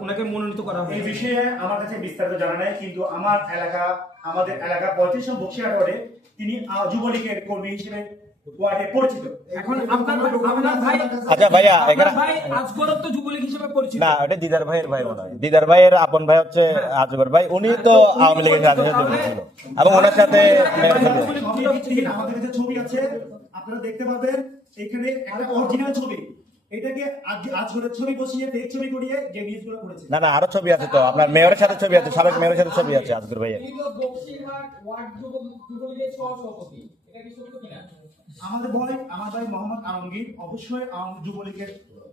ওনাকে মনোনীত করা এই বিষয়ে আমার কাছে বিস্তারিত জানা নেই কিন্তু আমার এলাকা আমাদের এলাকা পঁয়ত্রিশ বক্সিয়ার ওয়ার্ডে তিনি যুবলীগের কর্মী হিসেবে ওয়ার্ডে পরিচিত এখন আপনার আপনার ভাই আচ্ছা ভাইয়া এখানে ভাই আজগরব তো যুবলীগ হিসেবে পরিচিত না ওটা দিদার ভাইয়ের ভাই মনে হয় দিদার ভাইয়ের আপন ভাই হচ্ছে আজগর ভাই উনি তো আওয়ামী লীগের রাজনীতি ছিল এবং ওনার সাথে আমাদের কাছে ছবি আছে আপনারা দেখতে পাবেন এখানে একটা অরিজিনাল ছবি এটাকে আজকের ছবি বসিয়ে ফেক ছবি করিয়ে যে নিউজগুলো করেছে। না না আরও ছবি আছে তো। আপনার মেয়রের সাথে ছবি আছে সাবেক মেয়রের সাথে ছবি আছে আজগর ভাইয়ের। তিনি তো বক্সিরহাট ওয়ার্ড যুব- যুবলীগের সহসভাপতি। এটা কি সত্য কিনা? আমাদের ভাই আমার ভাই মোহাম্মদ আলমগীর অবশ্যই আওয়ামী যুবলীগের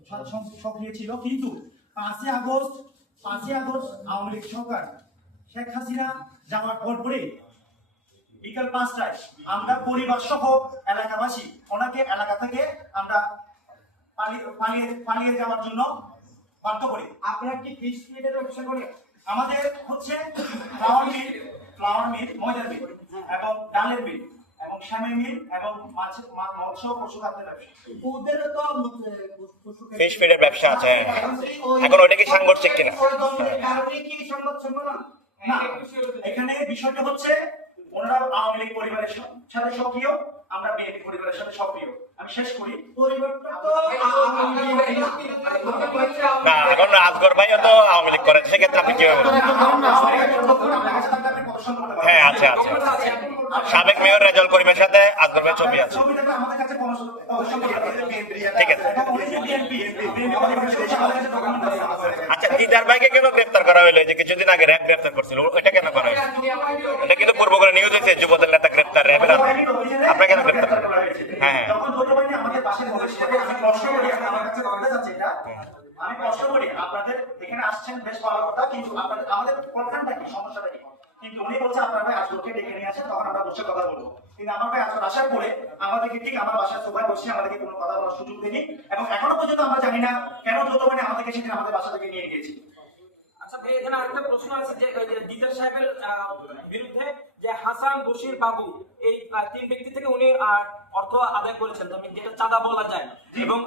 স- স- সক্রিয় ছিল। কিন্তু পাঁচই আগস্ট পাঁচই আগস্ট আওয়ামী লীগ সরকার শেখ হাসিনা যাওয়ার পর পরে বিকাল পাঁচটায় আমরা পরিবার সহ এলাকাবাসী ওনাকে এলাকা থেকে আমরা পালিয়ে যাওয়ার জন্য বাধ্য করি। আপনার কি ফিশ ব্যবসা করে আমাদের হচ্ছে ফ্লাওয়ার মিল ফ্লাওয়ার মিল ময়দার মিল এবং ডালের মিল এবং শ্যামের মিল এবং মাছ মৎস্য পশু খাদ্যের ব্যবসা। ওদেরও তো ফিশ ফিডের ব্যবসা আছে হ্যাঁ। এখন ওটা কি সাংঘর্ষিক কিনা? কারণে কি সংবাদ সম্মেলন না? এখানে বিষয়টা হচ্ছে ওনারা আওয়ামী লীগ পরিবারের সাথে সক্রিয় আমরা বিএনপি পরিবারের সাথে সক্রিয়। আমি শেষ করি। পরিবারটা তো এখন আজগর ভাইও তো আওয়ামী লীগ করেন সেক্ষেত্রে আপনি কীভাবে? হ্যাঁ আচ্ছা আছে সাবেক মেয়র রেজল করিমের সাথে আজগর ভাইয়ের ছবি আছে। ঠিক আছে। আচ্ছা দিদার ভাইকে কেন গ্রেফতার করা হলো এই যে কিছুদিন আগে র্যাব গ্রেফতার করছিল এটা কেন করা হলো এটা কিন্তু পূর্ব করে নিউজ হয়েছে যুবদের নেতা গ্রেফতার র্যাবের আপনারা কেন গ্রেফতার? হ্যাঁ হ্যাঁ। আমি কষ্ট করি আপনাদের এখানে আসছেন বেশ ভালো কথা কিন্তু আপনাদের আমাদের প্রবলেমটা কি? সমস্যাটা কি? কিন্তু উনি বলছে আপনার ভাই আজকে ডেকে নিয়ে আসেন তখন আমরা বসে কথা বলব। কিন্তু আমার ভাই আজকে আসার পরে আমাদেরকে ঠিক আমার বাসার সোফায় বসে আমাদেরকে কোনো কথা বলার সুযোগ দেয়নি এবং এখনও পর্যন্ত আমরা জানি না কেন যত মানে আমাদেরকে সেদিন আমাদের বাসা থেকে নিয়ে গিয়েছি। আচ্ছা ভাই এখানে আরেকটা প্রশ্ন আছে যে দিদার সাহেবের বিরুদ্ধে যে হাসান বশির বাবু এই তিন ব্যক্তি থেকে উনি অর্থ আদায় করেছেন। তবে যেটা চাঁদা বলা যায়। এবং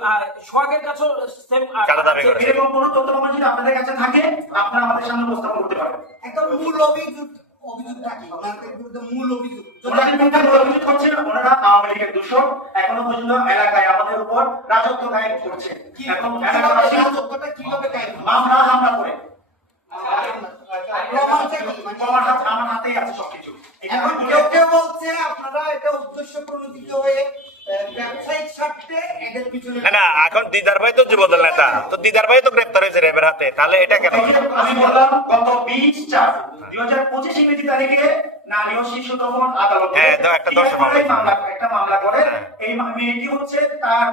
সোহাগের কাছেও সেম চাঁদা দাবি করেছে। এরকম কোনো তথ্য প্রমাণ যদি আপনাদের কাছে থাকে আপনারা আমাদের সামনে উপস্থাপন করতে পারেন। একদম মূল অভিযোগ এখনও পর্যন্ত এলাকায় আমাদের উপর রাজত্ব কায়েম করছে। এখন কীভাবে এলাকাবাসী রাজত্বটা কীভাবে কায়েম হবে? মামলা হামলা করে। প্রমাণটা কি? আমার হাতেই আছে সবকিছু। এখন কেউ কেউ বলছে আপনারা এটা উদ্দেশ্য প্রণোদিত হয়ে না এখন দিদার ভাই তো যুবদল নেতা। তো দিদার ভাই তো গ্রেফতার হয়েছে র্যাবের হাতে। তাহলে এটা কেন? আমি বললাম গত বিশ চার দুই হাজার পঁচিশ ইংরেজি তারিখে নারী ও শিশু দমন আদালতে হ্যাঁ, একটা দর্শক মামলা। একটা মামলা করে। এই মেয়েটি হচ্ছে তার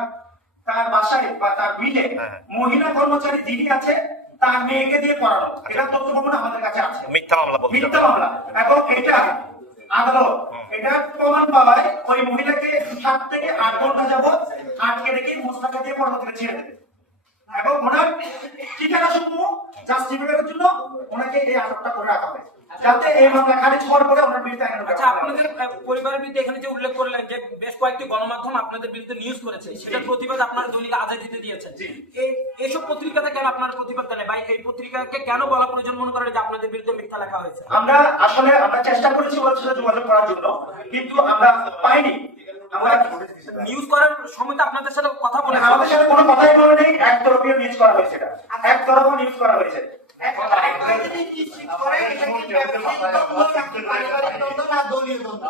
তার বাসায় বা তার মিলে হ্যাঁ। মহিলা কর্মচারী যিনি আছে তার মেয়েকে দিয়ে করানো এটা তথ্য প্রমাণ আমাদের কাছে আছে। মিথ্যা মামলা মিথ্যা মামলা। এবং এটা আদালত, এটা প্রমাণ পাওয়ায় ওই মহিলাকে সাত থেকে আট ঘণ্টা যাবত আটকে রেখে মোস্তাকে দিয়ে পরবর্তীতে ছেড়ে দেবে এবং ওনার ঠিকানা সমূহ জাস্টিফিকেশনের জন্য ওনাকে এই আটকটা করে রাখা হয় যাতে এই মামলা খারিজ হওয়ার পরে ওনার বিরুদ্ধে আইনের আচ্ছা ব্যবস্থা নেওয়া। আপনাদের পরিবারের বিরুদ্ধে এখানে যে উল্লেখ করলেন যে বেশ কয়েকটি গণমাধ্যম আপনাদের বিরুদ্ধে নিউজ করেছে সেটার প্রতিবাদ আপনারা দৈনিক আজাদিতে দিয়েছেন। এই এইসব পত্রিকাতে কেন আপনারা প্রতিবাদ দেন ভাই এই পত্রিকাকে কেন বলা প্রয়োজন মনে করেন যে আপনাদের বিরুদ্ধে মিথ্যা লেখা হয়েছে? আমরা আসলে আমরা চেষ্টা করেছি ওনার সাথে যোগাযোগ করার জন্য কিন্তু আমরা পাইনি। আমরা নিউজ করার সময় তো আপনাদের সাথে কথা বলে আমাদের সাথে কোনো কথাই বলে নেই একতরফীয় নিউজ করা হয়েছে এটা একতরফা নিউজ করা হয়েছে। জিনিস নিশ্চিত করে এটা কি ব্যবসায়িক দ্বন্দ্ব না দলীয় দ্বন্দ্ব।